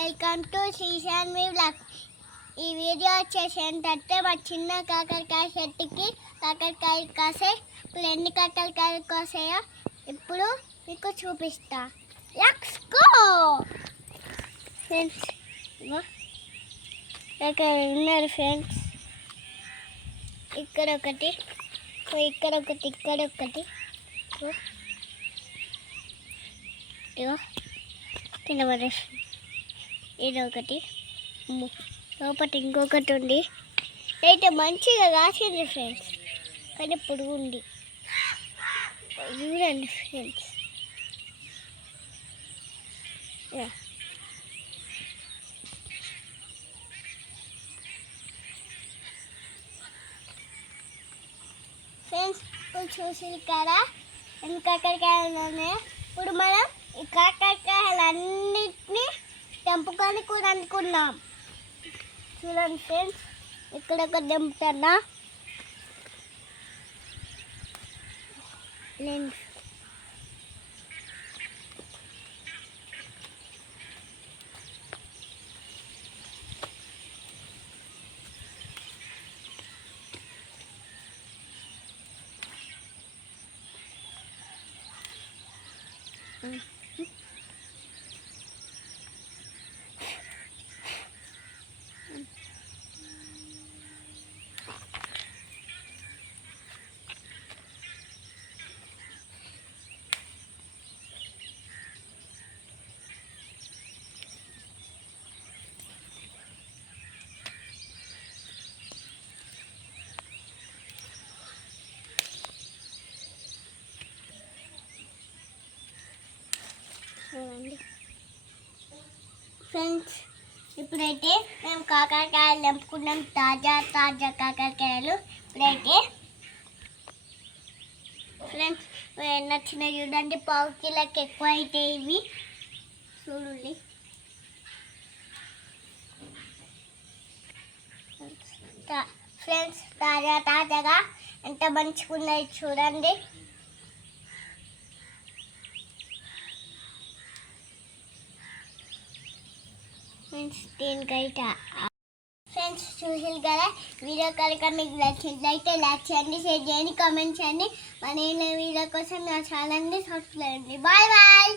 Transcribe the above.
Welcome to శ్రీశాన్ మీ blog. ఈ video వచ్చేసి ఏంటంటే మా చిన్న కాకరకాయ చెట్టుకి కాకరకాయ కాసే ఇప్పుడు ఎన్ని కాకరకాయలు కోసాయో ఇప్పుడు మీకు చూపిస్తా. లక్స్ గో ఫ్రెండ్స్ ఇక్కడ ఉన్నారు ఫ్రెండ్స్ ఇక్కడ ఒకటి ఓ ఇక్కడ ఒకటి ఇక్కడ ఒకటి. ఓ. ఇగో కింద పడేస్తుంది ఇది ఒకటి అమ్మో, లోపల ఇంకొకటి ఉంది. అయితే మంచిగా రాసింది ఫ్రెండ్స్ కానీ ఇప్పుడు ఉంది. చూడండి ఫ్రెండ్స్ యా. ఫ్రెండ్స్ ఇప్పుడు చూసి కదా? ఇంకా అక్కడికి ఉన్నాయో ఇప్పుడు మనం ఈ కాకరకాయలన్నిటినీ తెంపుకొని కూడా అనుకున్నాం చూడండి ఫ్రెండ్స్ ఇక్కడ ఒక తెంపుతున్నా లెన్స్ చూడండి. ఫ్రెండ్స్ ఇప్పుడైతే మేము కాకరకాయలు నింపుకున్నాం తాజా తాజా కాకరకాయలు ఇప్పుడైతే. ఫ్రెండ్స్ నచ్చిన చూడండి. పావు కిలోకి ఎక్కువ అయితే ఇవి. చూడండి. ఫ్రెండ్స్ తాజా తాజాగా ఎంత మంచిగా ఉన్నాయి చూడండి. ఫ్రెండ్స్ దీనికైతే ఫ్రెండ్స్ చూసారు కదా వీడియో కనుక మీకు నచ్చినట్లయితే లైక్ చేయండి షేర్ చేయండి కామెంట్ చేయండి మన వీడియో కోసం నా ఛానల్ని సబ్స్క్రైబ్ చేయండి బాయ్ బాయ్